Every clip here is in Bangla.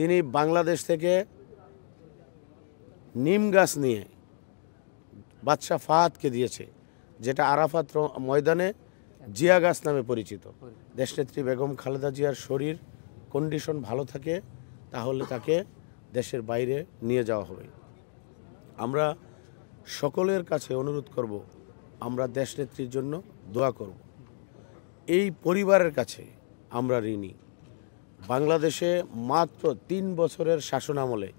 তিনি বাংলাদেশ থেকে নিম গাছ নিয়ে বাদশাহ ফাহাদকে দিয়েছে, যেটা আরাফাত ময়দানে জিয়া গাছ নামে পরিচিত। দেশনেত্রী বেগম খালেদা জিয়ার শরীর কন্ডিশন ভালো থাকে তাহলে তাকে দেশের বাইরে নিয়ে যাওয়া হবে। আমরা সকলের কাছে অনুরোধ করব, আমরা দেশনেত্রীর জন্য দোয়া করব। এই পরিবারের কাছে আমরা ঋণী। বাংলাদেশে মাত্র ৩ বছরের শাসনামলে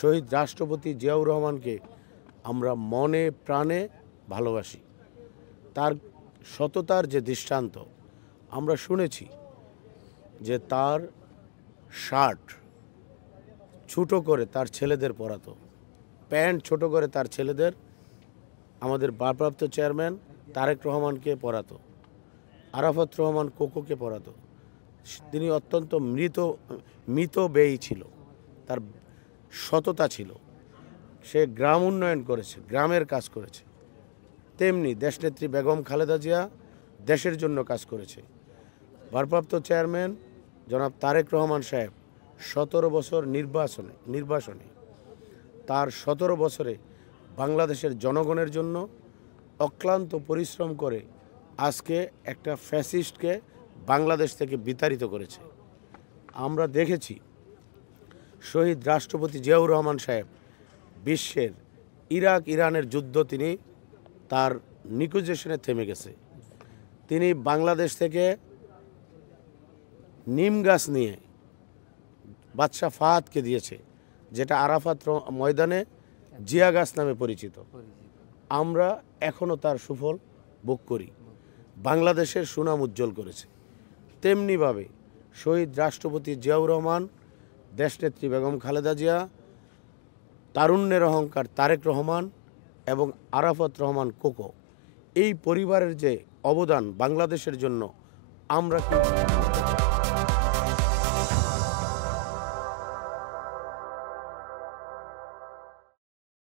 শহীদ রাষ্ট্রপতি জিয়াউর রহমানকে আমরা মনে প্রাণে ভালোবাসি। তার সততার যে দৃষ্টান্ত আমরা শুনেছি, যে তার শার্ট ছোটো করে তার ছেলেদের পরাতো, প্যান্ট ছোট করে তার ছেলেদের, আমাদের ভারপ্রাপ্ত চেয়ারম্যান তারেক রহমানকে পরাতো, আরাফাত রহমান কোকোকে পরাতো। তিনি অত্যন্ত মিতব্যয়ী ছিল, তার সততা ছিল। সে গ্রাম উন্নয়ন করেছে, গ্রামের কাজ করেছে। তেমনি দেশনেত্রী বেগম খালেদা জিয়া দেশের জন্য কাজ করেছে। ভারপ্রাপ্ত চেয়ারম্যান জনাব তারেক রহমান সাহেব 17 বছর নির্বাসনে তার 17 বছরে বাংলাদেশের জনগণের জন্য অক্লান্ত পরিশ্রম করে আজকে একটা ফ্যাসিস্টকে বাংলাদেশ থেকে বিতাড়িত করেছে। আমরা দেখেছি শহীদ রাষ্ট্রপতি জিয়াউর রহমান সাহেব বিশ্বের ইরানের যুদ্ধ তিনি তার নিগোসিয়েশনে থেমে গেছে। তিনি বাংলাদেশ থেকে নিম গাছ নিয়ে বাদশাহ ফাহাদকে দিয়েছে, যেটা আরাফাত ময়দানে জিয়া গাছ নামে পরিচিত। আমরা এখনও তার সুফল ভোগ করি। বাংলাদেশের সুনাম উজ্জ্বল করেছে। তেমনিভাবে শহীদ রাষ্ট্রপতি জিয়াউর রহমান, দেশনেত্রী বেগম খালেদা জিয়া, তারুণ্যের অহংকার তারেক রহমান এবং আরাফাত রহমান কোকো, এই পরিবারের যে অবদান বাংলাদেশের জন্য আমরা